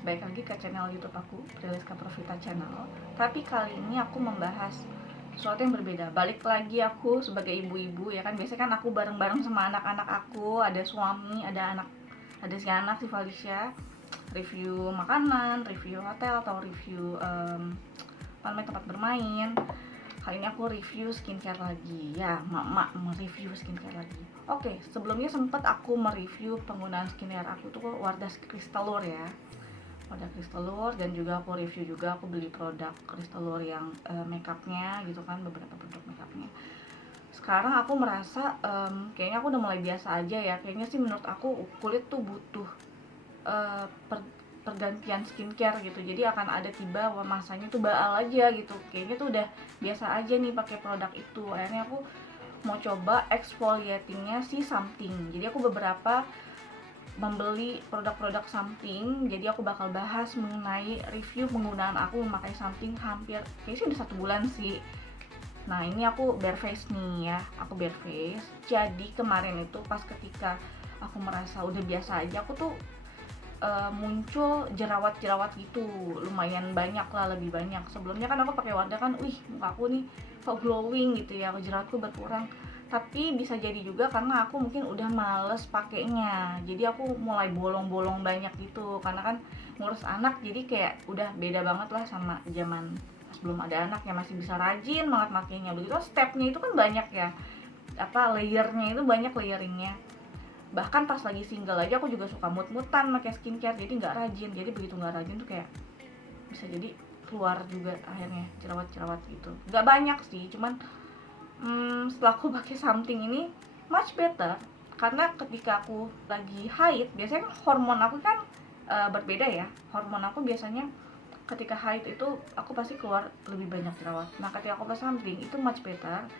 balik lagi ke channel YouTube aku, Priliska Profita Channel. Tapi kali ini aku membahas sesuatu yang berbeda. Balik lagi aku sebagai ibu-ibu ya kan. Biasanya kan aku bareng-bareng sama anak-anak aku, ada suami, ada si anak, si Felicia. Review makanan, review hotel atau review tempat bermain. Kali ini aku review skincare lagi. Ya, mak mereview skincare lagi. Oke, sebelumnya sempat aku mereview penggunaan skincare aku tuh Wardah Crystalor ya. Wardah Crystalor, dan juga aku review juga, aku beli produk Crystalor yang makeupnya gitu kan, beberapa produk makeupnya. Sekarang aku merasa kayaknya aku udah mulai biasa aja ya. Kayaknya sih menurut aku kulit tuh butuh pergantian skincare gitu. Jadi akan ada tiba masanya tuh baal aja gitu. Kayaknya tuh udah biasa aja nih pakai produk itu. Akhirnya aku mau coba exfoliatingnya si Something. Jadi aku beberapa membeli produk-produk Something. Jadi aku bakal bahas mengenai review penggunaan aku memakai Something hampir kayaknya sih udah 1 bulan sih. Nah ini aku bare face nih ya, aku bare face. Jadi kemarin itu pas ketika aku merasa udah biasa aja, aku tuh muncul jerawat-jerawat gitu, lumayan banyak lah, lebih banyak. Sebelumnya kan aku pakai Wardah kan, muka aku nih kok glowing gitu ya, jerawatku berkurang. Tapi bisa jadi juga karena aku mungkin udah males pakainya, jadi aku mulai bolong-bolong banyak gitu. Karena kan ngurus anak, jadi kayak udah beda banget lah sama zaman sebelum ada anak, yang masih bisa rajin banget makainya. Begitu stepnya itu kan banyak ya, layernya itu banyak, layeringnya. Bahkan pas lagi single aja aku juga suka mut-mutan pakai skincare, jadi nggak rajin. Jadi begitu nggak rajin tuh kayak bisa jadi keluar juga akhirnya jerawat-jerawat gitu. Nggak banyak sih, cuman setelah aku pakai Something ini much better. Karena ketika aku lagi haid, biasanya kan hormon aku kan berbeda ya. Hormon aku biasanya ketika haid itu aku pasti keluar lebih banyak jerawat. Nah ketika aku pakai Something itu much better,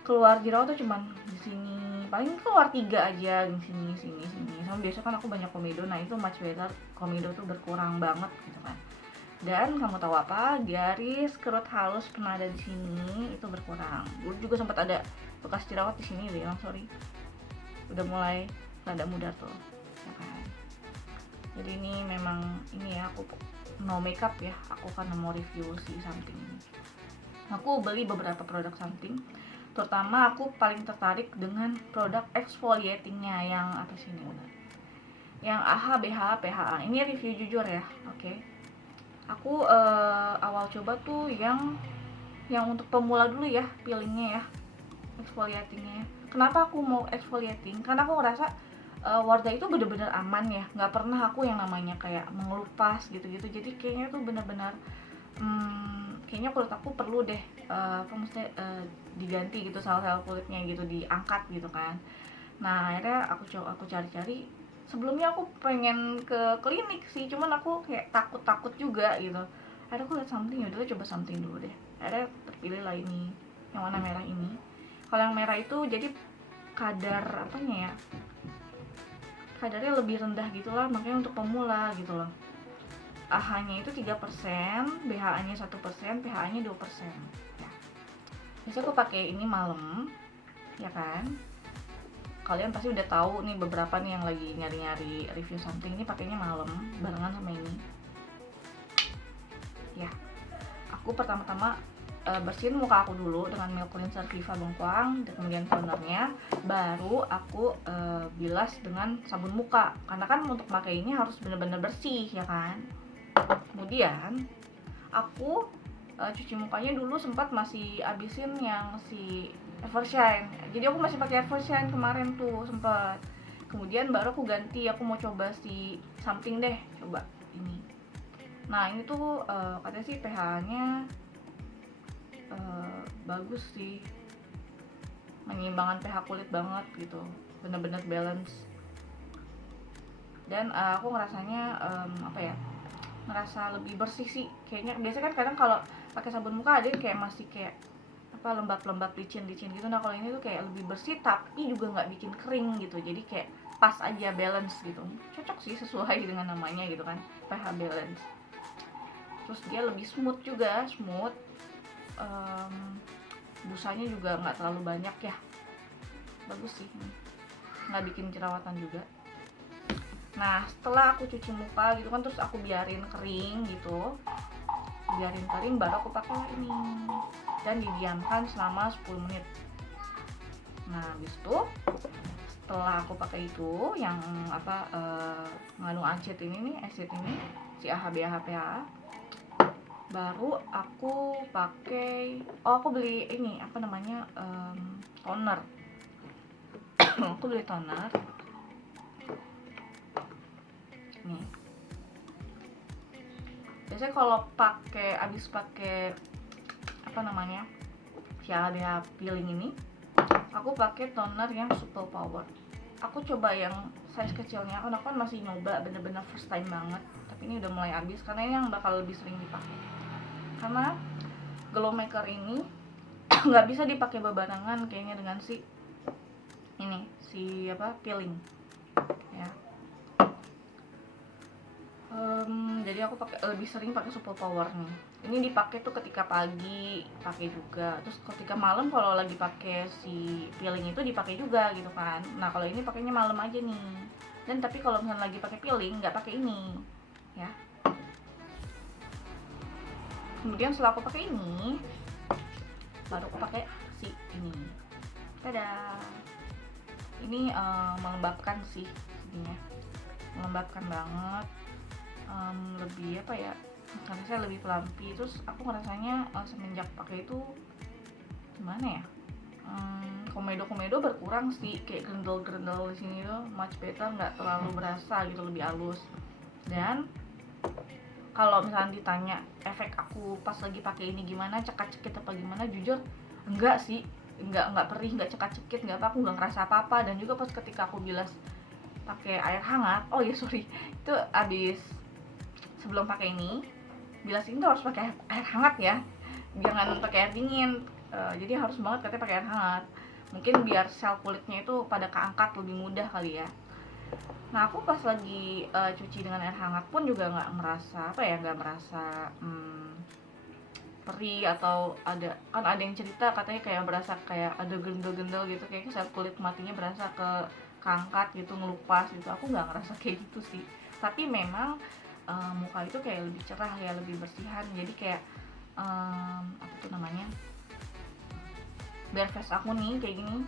keluar jerawat tuh cuman di sini, paling keluar 3 aja, di sini. Sama biasa kan aku banyak komedo, nah itu much better, komedo tuh berkurang banget gitu kan. Dan kamu tahu apa, garis kerut halus pernah ada di sini itu berkurang. Dulu juga sempat ada bekas jerawat di sini deh, sorry, udah mulai rada mudar tuh ya kan. Jadi ini memang ini ya, aku no makeup ya, aku kan mau review si Something ini. Aku beli beberapa produk Something, terutama aku paling tertarik dengan produk exfoliatingnya yang apa sih ini udah, yang AHA, BHA, PHA. Ini review jujur ya, oke. Aku awal coba tuh yang untuk pemula dulu ya, peelingnya ya, exfoliatingnya. Kenapa aku mau exfoliating? Karena aku ngerasa Wardah itu bener-bener aman ya, nggak pernah aku yang namanya kayak mengelupas gitu-gitu. Jadi kayaknya tuh bener-bener kayaknya kulit aku perlu deh diganti gitu, sel-sel kulitnya gitu, diangkat gitu kan. Nah akhirnya aku cari-cari. Sebelumnya aku pengen ke klinik sih, cuman aku kayak takut juga gitu. Akhirnya aku lihat Something, yaudah coba Something dulu deh. Akhirnya terpilih lah ini, yang warna merah ini. Kalau yang merah itu jadi kadar apanya ya, kadarnya lebih rendah gitu lah, makanya untuk pemula gitu loh. AHA-nya itu 3%, BHA-nya 1%, PHA-nya 2%. Ya. Biasanya aku pakai ini malam, ya kan? Kalian pasti udah tahu nih, beberapa nih yang lagi nyari-nyari review Something ini pakainya malam barengan sama ini. Ya. Aku pertama-tama bersihin muka aku dulu dengan milk cleanser Viva Bengkoang, dan kemudian tonernya, baru aku bilas dengan sabun muka. Karena kan untuk pakai ini harus benar-benar bersih ya kan. Kemudian aku cuci mukanya dulu, sempat masih abisin yang si Evershine. Jadi aku masih pakai Evershine kemarin tuh sempat. Kemudian baru aku ganti, aku mau coba si Something deh, coba ini. Nah ini tuh katanya sih pH-nya bagus sih, menyeimbangkan pH kulit banget gitu, bener-bener balance. Dan aku ngerasanya ngerasa lebih bersih sih kayaknya. Biasanya kan kadang kalau pakai sabun muka ada yang kayak masih kayak lembab-lembab, licin gitu. Nah kalau ini tuh kayak lebih bersih tapi juga nggak bikin kering gitu, jadi kayak pas aja, balance gitu. Cocok sih, sesuai dengan namanya gitu kan, pH balance. Terus dia lebih smooth juga, busanya juga nggak terlalu banyak ya, bagus sih, nggak bikin jerawatan juga. Nah setelah aku cuci muka gitu kan, terus aku biarin kering gitu, biarin kering baru aku pakai ini dan didiamkan selama 10 menit. Nah habis itu setelah aku pakai itu yang apa mengandung acid ini nih, acid ini si AHA-BHA, baru aku pakai, aku beli ini apa namanya, toner. Aku beli toner nih. Biasanya kalau abis pakai apa namanya si AHA peeling ini, aku pakai toner yang Supple Power. Aku coba yang size kecilnya, aku kan masih nyoba bener-bener first time banget, tapi ini udah mulai habis karena ini yang bakal lebih sering dipakai. Karena glow maker ini nggak bisa dipakai bebarengan kayaknya dengan si ini, si apa peeling ya. Jadi aku lebih sering pakai Supple Power nih. Ini dipakai tuh ketika pagi pakai juga, terus ketika malam kalau lagi pakai si peeling itu dipakai juga gitu kan. Nah kalau ini pakainya malam aja nih. Dan tapi kalau misalnya lagi pakai peeling nggak pakai ini ya. Kemudian setelah aku pakai ini, baru aku pakai si ini. Tada. Ini melembabkan sih jadinya, melembabkan banget. Lebih apa ya, karena saya lebih pelampi. Terus aku ngerasanya semenjak pakai itu gimana ya, komedo berkurang sih, kayak gerendel di sini tuh much better, nggak terlalu berasa gitu, lebih halus. Dan kalau misalnya ditanya efek aku pas lagi pakai ini gimana, cekak-cekit apa gimana, jujur enggak sih, enggak perih, enggak cekak-cekit, enggak apa, aku enggak ngerasa apa-apa. Dan juga pas ketika aku bilas pakai air hangat, oh ya sorry, itu abis sebelum pakai ini, bilas ini tuh harus pakai air hangat ya, jangan pakai air dingin. Jadi harus banget katanya pakai air hangat, mungkin biar sel kulitnya itu pada keangkat lebih mudah kali ya. Nah aku pas lagi cuci dengan air hangat pun juga nggak merasa apa ya, nggak merasa perih, atau ada yang cerita katanya kayak berasa kayak ada gendel-gendel gitu, kayak sel kulit matinya berasa keangkat gitu, ngelupas gitu. Aku nggak ngerasa kayak gitu sih, tapi memang muka itu kayak lebih cerah ya, lebih bersihan. Jadi kayak apa tuh namanya, bare face aku nih kayak gini,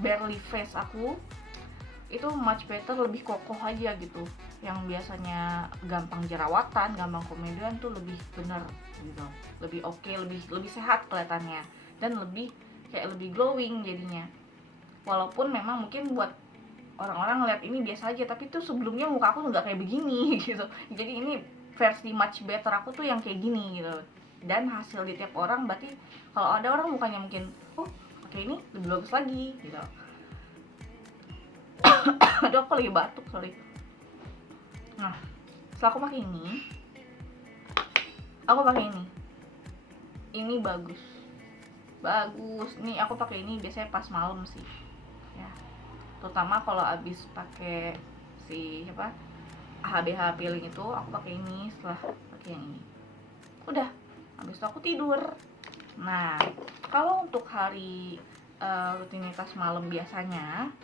barely face aku itu much better, lebih kokoh aja gitu. Yang biasanya gampang jerawatan, gampang komedian tuh lebih bener gitu, lebih oke, lebih sehat kelihatannya, dan lebih kayak lebih glowing jadinya. Walaupun memang mungkin buat orang-orang ngeliat ini biasa aja, tapi tuh sebelumnya muka aku tuh nggak kayak begini gitu. Jadi ini versi much better aku tuh yang kayak gini gitu. Dan hasil di tiap orang, berarti kalau ada orang mukanya mungkin pakai ini lebih bagus lagi gitu. Aduh aku lagi batuk, sorry. Nah setelah aku pakai ini, ini bagus nih. Aku pakai ini biasanya pas malam sih ya, terutama kalau abis pakai si apa AHA-BHA peeling itu, aku pakai ini. Setelah pakai yang ini udah, habis itu aku tidur. Nah kalau untuk hari rutinitas malam biasanya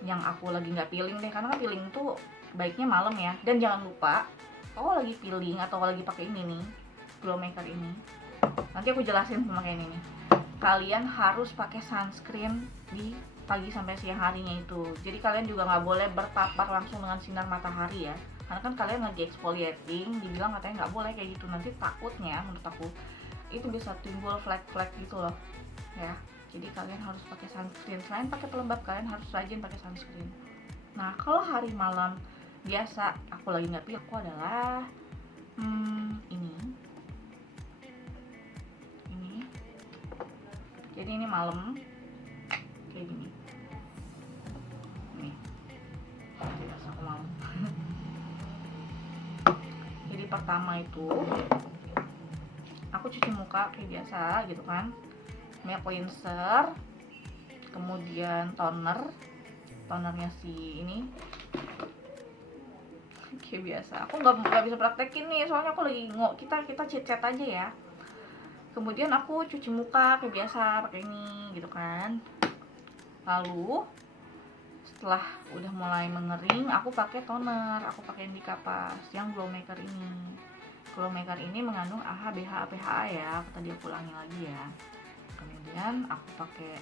yang aku lagi nggak peeling deh, karena kan peeling tuh baiknya malam ya. Dan jangan lupa kalau lagi peeling atau lagi pakai ini nih, glow maker ini, nanti aku jelasin pemakaian ini, kalian harus pakai sunscreen di pagi sampai siang harinya itu. Jadi kalian juga nggak boleh berpapar langsung dengan sinar matahari ya, karena kan kalian lagi exfoliating, dibilang katanya nggak boleh kayak gitu. Nanti takutnya menurut aku itu bisa timbul flek-flek gitu loh ya. Jadi kalian harus pakai sunscreen. Selain pakai pelembab, kalian harus rajin pakai sunscreen. Nah kalau hari malam biasa aku lagi nggak pilih, aku adalah ini. Jadi ini malam kayak gini. Nih, biasa aku malam. Jadi pertama itu aku cuci muka kayak biasa gitu kan, minyak cleanser, kemudian tonernya si ini kayak biasa. Aku nggak bisa praktekin nih, soalnya aku lagi kita chat aja ya. Kemudian aku cuci muka kayak biasa pakai ini gitu kan. Lalu setelah udah mulai mengering, aku pakai toner, aku pakai yang di kapas yang glow maker ini. Glow maker ini mengandung AHA, BHA, PHA ya, tadi aku ulangi lagi ya. Kemudian aku pakai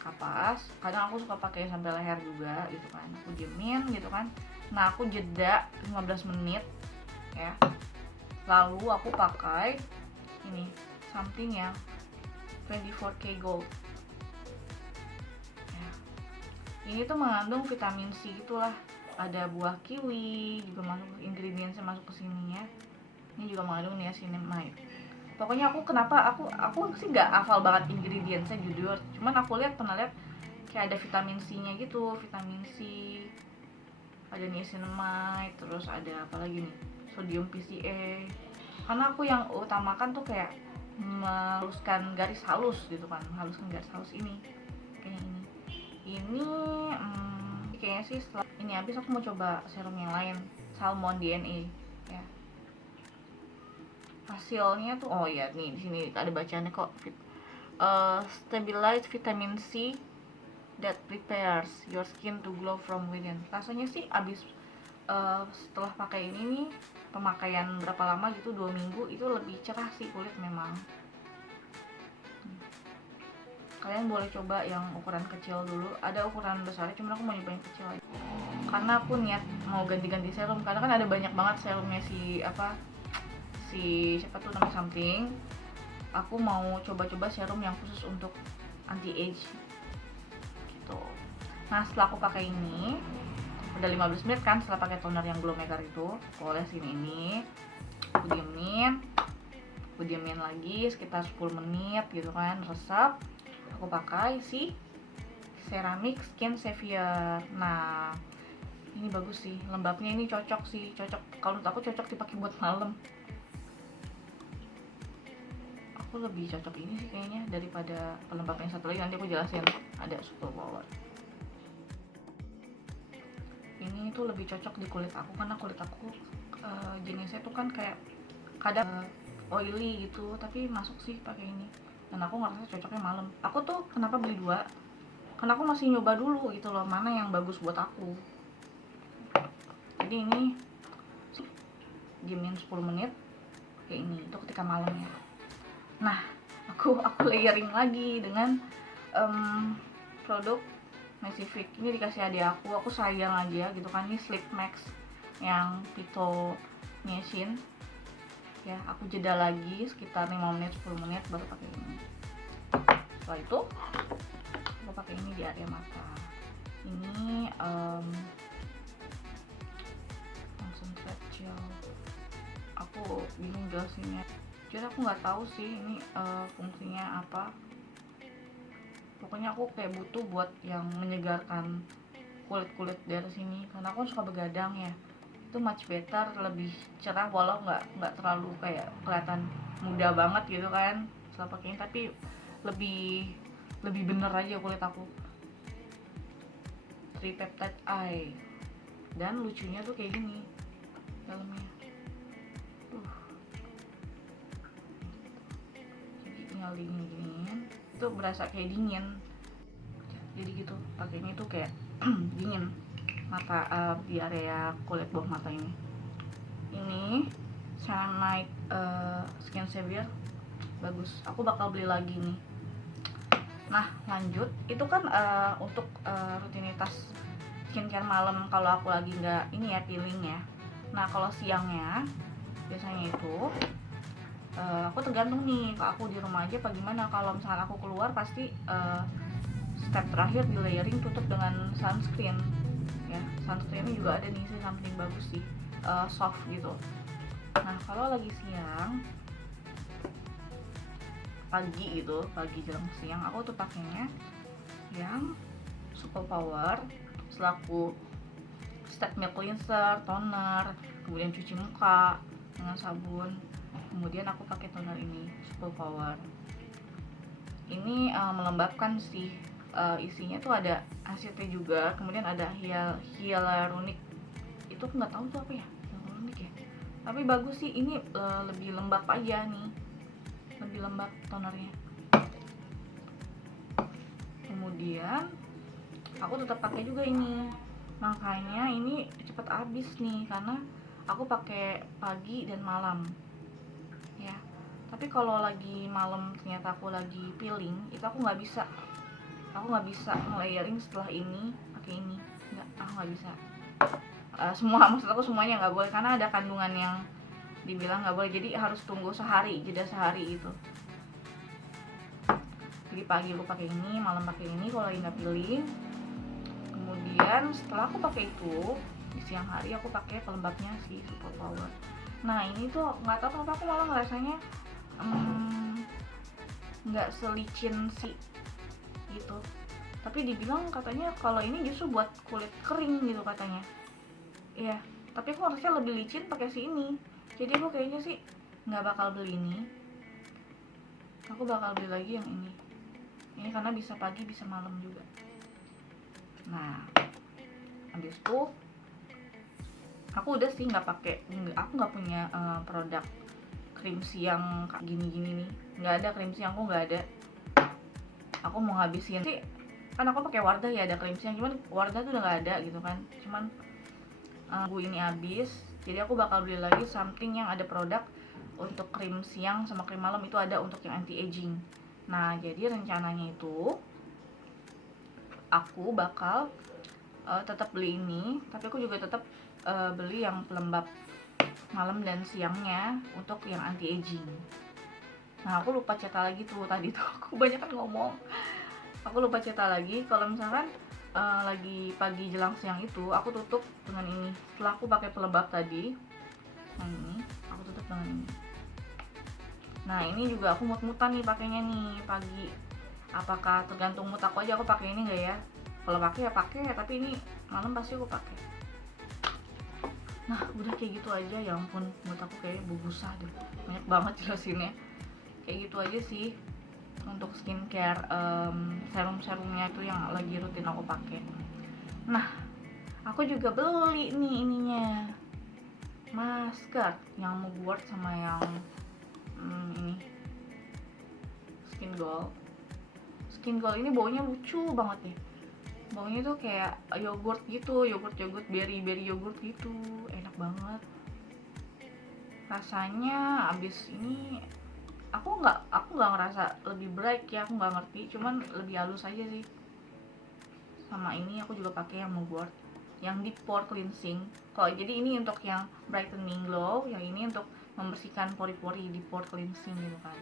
kapas, kadang aku suka pakai sampai leher juga gitu kan, aku diemin gitu kan. Nah aku jeda 15 menit ya, lalu aku pakai ini something ya 24K Gold ya. Ini tuh mengandung vitamin C gitulah, ada buah kiwi juga masuk, ingredientsnya masuk ke sini ya. Ini juga mengandung niacinamide. Pokoknya aku sih nggak hafal banget ingredientsnya jujur, cuman aku pernah lihat kayak ada vitamin C-nya gitu, vitamin C, ada niacinamide, terus ada apa lagi nih, sodium PCA. Karena aku yang utamakan tuh kayak menghaluskan garis halus gitu kan, menghaluskan garis halus ini kayaknya ini kayaknya sih setelah ini habis aku mau coba serum yang lain, Salmon DNA ya. Hasilnya tuh oh ya nih di sini ada bacaannya kok, stabilize vitamin C that prepares your skin to glow from within. Rasanya sih abis setelah pakai ini nih, pemakaian berapa lama gitu, 2 minggu, itu lebih cerah sih kulit memang. Kalian boleh coba yang ukuran kecil dulu, ada ukuran besarnya cuman aku mau nyobain kecil aja karena aku niat mau ganti-ganti serum, karena kan ada banyak banget serumnya si siapa tuh namanya something. Aku mau coba-coba serum yang khusus untuk anti age gitu. Nah setelah aku pakai ini udah 15 menit kan, setelah pakai toner yang glow maker itu, aku olesin ini, aku diemin lagi sekitar 10 menit gitu kan, resap. Aku pakai si Ceramic Skin Savior. Nah ini bagus sih, lembabnya ini cocok kalau menurut aku cocok dipakai buat malam. Aku lebih cocok ini sih kayaknya daripada pelembab yang satu lagi, nanti aku jelasin, ada Super Power. Ini tuh lebih cocok di kulit aku karena kulit aku jenisnya tuh kan kayak kadang oily gitu, tapi masuk sih pakai ini dan aku ngerasa cocoknya malam. Aku tuh kenapa beli 2, karena aku masih nyoba dulu gitu loh mana yang bagus buat aku. Jadi ini diemin 10 menit kayak ini, itu ketika malam ya. Nah aku layering lagi dengan produk Mesific. Ini dikasih adik aku sayang aja gitu kan, ini Sleep Max yang Pito Niacin ya. Aku jeda lagi sekitar 5 menit 10 menit baru pakai ini. Setelah itu aku pakai ini di area mata. Ini concentrate gel, aku bingung jelasinnya, jadi aku nggak tahu sih ini fungsinya apa. Pokoknya aku kayak butuh buat yang menyegarkan kulit daerah sini karena aku suka begadang ya. Itu much better, lebih cerah walau nggak terlalu kayak kelihatan muda banget gitu kan setelah pakai ini, tapi lebih bener aja kulit aku. Tripeptide eye, dan lucunya tuh kayak gini dalamnya. Jadi tinggal dingin itu berasa kayak dingin, jadi gitu pakainya tuh kayak dingin mata di area kulit bawah mata ini. Ini Ceramic Skin Savior bagus, aku bakal beli lagi nih. Nah lanjut, itu kan untuk rutinitas skincare malam kalau aku lagi nggak ini ya peeling ya. Nah kalau siangnya biasanya itu aku tergantung nih, kalau aku di rumah aja apa gimana. Kalau misalnya aku keluar pasti step terakhir di layering tutup dengan sunscreen ya. Sunscreennya juga ada nih sih, something bagus sih, soft gitu. Nah kalau lagi siang pagi jelang siang, aku tuh pakainya yang Super Power selaku step milk cleanser, toner, kemudian cuci muka dengan sabun. Kemudian aku pakai toner ini Super Power. Ini melembabkan sih, isinya tuh ada asitnya juga, kemudian ada hyaluronic. Itu aku nggak tahu tuh apa ya, hyaluronic ya. Tapi bagus sih ini, lebih lembab aja nih, lebih lembab tonernya. Kemudian aku tetap pakai juga ini. Makanya ini cepet habis nih karena aku pakai pagi dan malam ya. Tapi kalau lagi malam ternyata aku lagi peeling, itu aku nggak bisa, nge-layering setelah ini pakai ini, nggak, aku nggak bisa. Semua maksud aku semuanya nggak boleh karena ada kandungan yang dibilang nggak boleh, jadi harus tunggu sehari, jeda sehari itu. Jadi pagi aku pakai ini, malam pakai ini kalau lagi nggak peeling. Kemudian setelah aku pakai itu di siang hari aku pakai pelembabnya si Super Power. Nah ini tuh nggak tahu kenapa aku malah ngerasanya nggak selicin si gitu. Tapi dibilang katanya kalau ini justru buat kulit kering gitu katanya. Iya, tapi aku harusnya lebih licin pakai si ini. Jadi aku kayaknya sih nggak bakal beli ini. Aku bakal beli lagi yang ini. Ini karena bisa pagi bisa malam juga. Nah, habis itu aku udah sih nggak pakai, aku nggak punya produk krim siang kayak gini-gini nih. Nggak ada krim siang, aku nggak ada. Aku mau ngabisin sih, kan aku pakai Wardah ya ada krim siang, cuman Wardah tuh udah nggak ada gitu kan. Cuman ini habis, jadi aku bakal beli lagi something yang ada produk untuk krim siang sama krim malam, itu ada untuk yang anti aging. Nah jadi rencananya itu aku bakal tetap beli ini, tapi aku juga tetap beli yang pelembab malam dan siangnya untuk yang anti aging. Nah aku lupa cetak lagi tuh tadi tuh aku banyak kan ngomong, aku lupa cetak lagi. Kalau misalkan lagi pagi jelang siang itu aku tutup dengan ini. Setelah aku pakai pelembab tadi, nah ini aku tutup dengan ini. Nah ini juga aku mut-mutan nih pakainya nih pagi. Apakah tergantung mood aku aja aku pakai ini nggak ya? Kalau pakai ya pakai, tapi ini malam pasti aku pakai. Nah udah kayak gitu aja. Ya ampun, mood aku kayak bubusa deh, banyak banget jelasinnya. Kayak gitu aja sih untuk skincare, serum-serumnya itu yang lagi rutin aku pakai. Nah aku juga beli nih ininya, masker yang Mugwort sama yang ini Skin Gold ini baunya lucu banget deh. Baunya tuh kayak yogurt gitu, yogurt berry yogurt gitu, enak banget rasanya. Abis ini aku nggak ngerasa lebih bright ya, aku nggak ngerti, cuman lebih halus aja sih. Sama ini aku juga pakai yang Mugwort yang deep pore cleansing. Kalau jadi ini untuk yang brightening glow, yang ini untuk membersihkan pori-pori, deep pore cleansing gitu kan.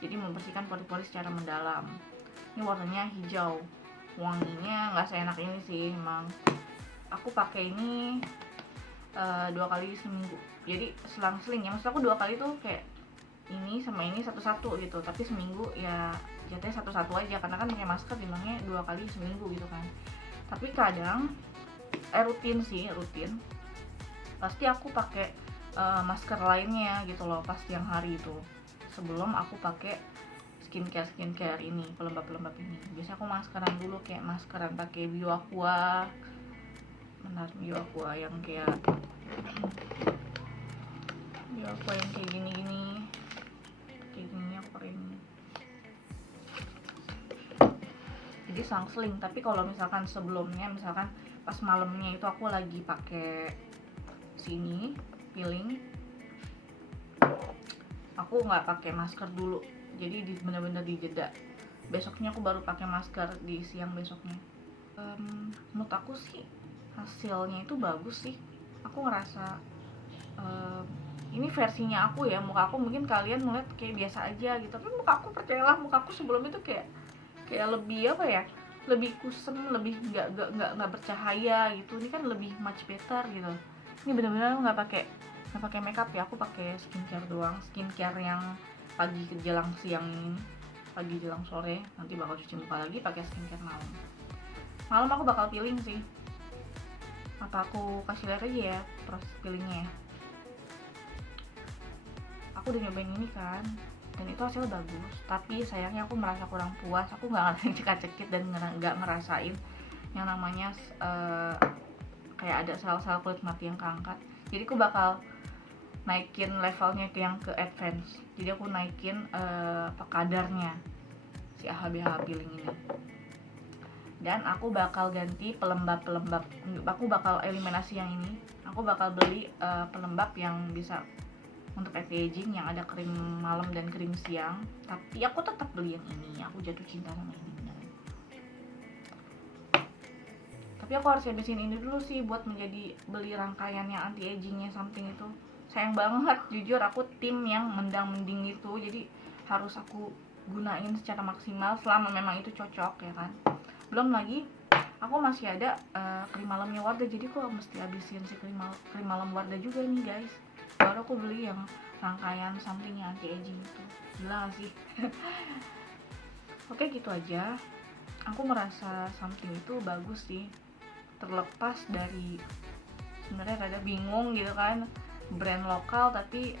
Jadi membersihkan pori-pori secara mendalam. Ini warnanya hijau, wanginya nggak seenak ini sih emang. Aku pakai ini 2 kali seminggu, jadi selang-seling ya. Maksud aku 2 kali tuh kayak ini sama ini satu-satu gitu, tapi seminggu ya jatuhnya satu-satu aja karena kan pakai masker dibilangnya 2 kali seminggu gitu kan. Tapi kadang rutin pasti aku pakai masker lainnya gitu loh pas siang hari itu, sebelum aku pakai skincare ini, pelembab ini. Biasa aku maskeran dulu, kayak maskeran pakai Bioaqua, Bioaqua yang kayak gini aku pakai ini. Jadi selang-seling. Tapi kalau misalkan sebelumnya, misalkan pas malamnya itu aku lagi pakai sini peeling, aku nggak pakai masker dulu, jadi bener-bener dijeda. Besoknya aku baru pakai masker di siang besoknya. Menurut aku sih hasilnya itu bagus sih. Aku ngerasa ini versinya aku ya, muka aku mungkin kalian ngeliat kayak biasa aja gitu, tapi muka aku, percayalah, muka aku sebelum itu kayak lebih apa ya, lebih kusem, lebih nggak bercahaya gitu. Ini kan lebih much better gitu. Ini benar-benar nggak pakai makeup ya, aku pakai skincare doang, skincare yang pagi jelang siang ini, pagi jelang sore. Nanti bakal cuci muka lagi pakai skincare malam aku bakal peeling sih. Apa aku kasih lihat aja ya proses peelingnya ya. Aku udah nyobain ini kan, dan itu hasilnya bagus, tapi sayangnya aku merasa kurang puas. Aku nggak ngerasain cekit dan nggak ngerasain yang namanya kayak ada sel-sel kulit mati yang keangkat. Jadi aku bakal naikin levelnya ke yang ke advance. Jadi aku naikin kadarnya si AHBH peeling ini. Dan aku bakal ganti pelembab, aku bakal eliminasi yang ini. Aku bakal beli pelembab yang bisa untuk anti-aging yang ada krim malam dan krim siang. Tapi aku tetap beli yang ini, aku jatuh cinta sama ini beneran. Tapi aku harus habisin ini dulu sih buat menjadi beli rangkaian yang anti-agingnya something itu. Sayang banget, jujur aku tim yang mendang-mending itu, jadi harus aku gunain secara maksimal selama memang itu cocok ya kan. Belum lagi aku masih ada krim malamnya Wardah, jadi aku mesti habisin si krim malam Wardah juga nih guys, baru aku beli yang rangkaian sampingnya anti aging itu. Gila gak sih? Oke, gitu aja. Aku merasa something itu bagus sih, terlepas dari sebenarnya rada bingung gitu kan, brand lokal tapi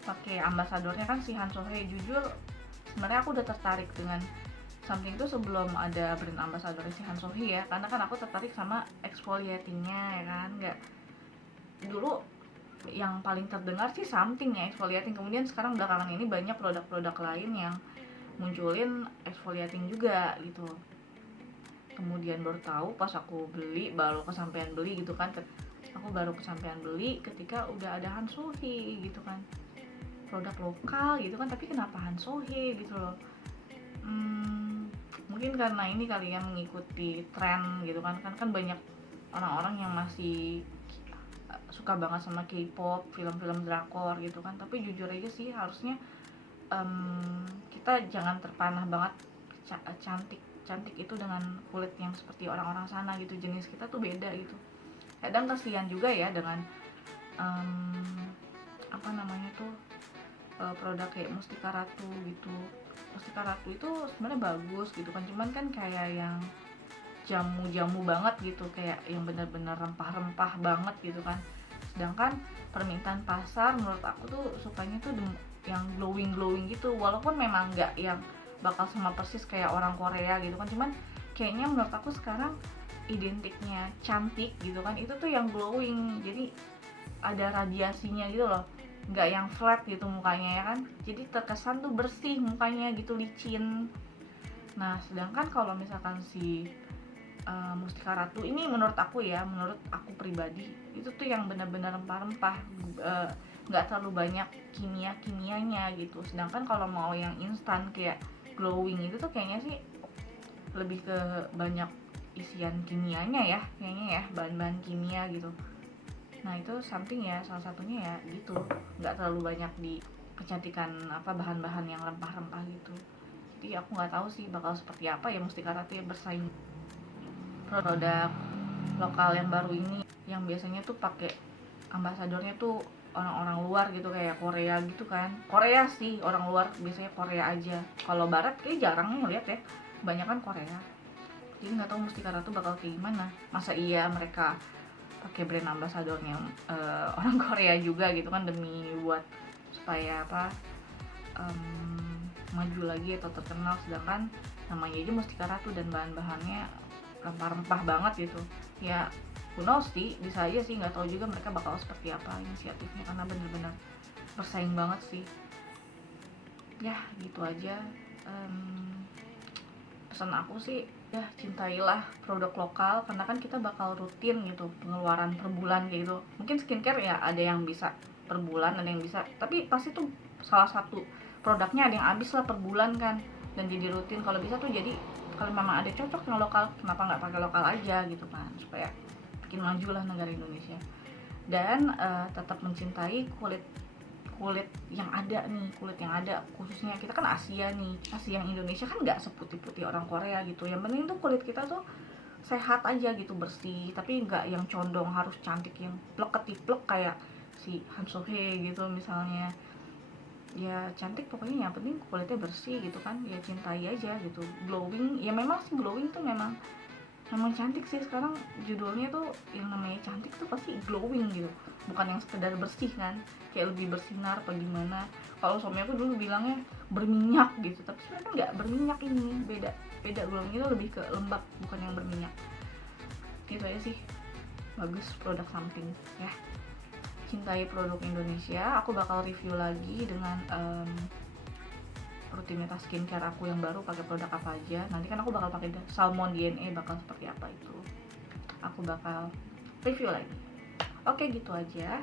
pakai ambasadornya kan si Han Sohee. Jujur sebenarnya aku udah tertarik dengan something itu sebelum ada brand ambasador si Han Sohee ya, karena kan aku tertarik sama exfoliatingnya ya kan. Nggak, dulu yang paling terdengar sih something ya exfoliating, kemudian sekarang belakangan ini banyak produk-produk lain yang munculin exfoliating juga gitu. Kemudian baru tahu pas aku beli, baru kesampean beli gitu kan, aku baru kesampean beli ketika udah ada Han Sohee gitu kan, produk lokal gitu kan, tapi kenapa Han Sohee gitu loh. Mungkin karena ini kali ya, mengikuti tren gitu kan banyak orang-orang yang masih suka banget sama K-pop, film-film drakor gitu kan. Tapi jujur aja sih harusnya kita jangan terpanah banget cantik itu dengan kulit yang seperti orang-orang sana gitu. Jenis kita tuh beda gitu. Kadang kasihan juga ya dengan produk kayak Mustika Ratu gitu. Mustika Ratu itu sebenarnya bagus gitu kan, cuman kan kayak yang jamu-jamu banget gitu, kayak yang benar-benar rempah-rempah banget gitu kan. Sedangkan permintaan pasar menurut aku tuh sukanya tuh yang glowing gitu, walaupun memang nggak yang bakal sama persis kayak orang Korea gitu kan, cuman kayaknya menurut aku sekarang identiknya cantik gitu kan itu tuh yang glowing, jadi ada radiasinya gitu loh, nggak yang flat gitu mukanya ya kan, jadi terkesan tuh bersih mukanya gitu, licin. Nah sedangkan kalau misalkan si Mustika Ratu ini menurut aku pribadi itu tuh yang benar-benar rempah-rempah, nggak terlalu banyak kimianya gitu. Sedangkan kalau mau yang instan kayak glowing itu tuh kayaknya sih lebih ke banyak isian kimianya ya, kayaknya ya, bahan-bahan kimia gitu. Nah itu something ya, salah satunya ya gitu, nggak terlalu banyak di kecantikan bahan-bahan yang rempah-rempah gitu. Jadi aku nggak tahu sih bakal seperti apa ya Mustika Ratu ya bersaing produk lokal yang baru ini, yang biasanya tuh pakai ambasadornya tuh orang-orang luar gitu, kayak Korea gitu kan. Korea sih, orang luar biasanya Korea aja. Kalau barat kayak jarang ngeliat ya, banyak kan Korea. Jadi nggak tahu Mustika Ratu bakal kayak gimana. Masa iya mereka pakai brand ambasadornya orang Korea juga gitu kan, demi buat supaya maju lagi atau terkenal, sedangkan namanya aja Mustika Ratu dan bahan-bahannya rempah-rempah banget gitu ya. Who knows sih, bisa aja sih, nggak tahu juga mereka bakal seperti apa inisiatifnya, karena bener-bener bersaing banget sih ya. Gitu aja pesan aku sih ya, cintailah produk lokal, karena kan kita bakal rutin gitu pengeluaran per bulan gitu. Mungkin skincare ya ada yang bisa per bulan, ada yang bisa, tapi pasti tuh salah satu produknya ada yang habis lah per bulan kan, dan jadi rutin. Kalau bisa tuh, jadi kalau memang ada cocok yang lokal, kenapa nggak pakai lokal aja gitu kan, supaya bikin maju lah negara Indonesia. Dan tetap mencintai kulit yang ada nih, kulit yang ada, khususnya kita kan Asia nih, Asia yang Indonesia kan nggak seputih-putih orang Korea gitu. Yang penting tuh kulit kita tuh sehat aja gitu, bersih, tapi nggak yang condong harus cantik yang plek ketiplek kayak si Han Sohee gitu misalnya. Ya cantik pokoknya, yang penting kulitnya bersih gitu kan, ya cintai aja gitu. Glowing ya memang sih, glowing tuh memang cantik sih. Sekarang judulnya tuh yang namanya cantik tuh pasti glowing gitu, bukan yang sekedar bersih kan, kayak lebih bersinar apa gimana. Kalau suami aku dulu bilangnya berminyak gitu, tapi sebenarnya kan nggak berminyak, ini beda glowing itu lebih ke lembab, bukan yang berminyak. Gitu aja sih, bagus produk something ya. Cintai produk Indonesia. Aku bakal review lagi dengan rutinitas skincare aku yang baru pakai produk apa aja. Nanti kan aku bakal pakai Salmon DNA, bakal seperti apa itu aku bakal review lagi. Oke, gitu aja.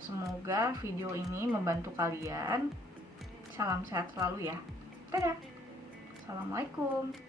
Semoga video ini membantu kalian. Salam sehat selalu ya. Dadah. Assalamualaikum.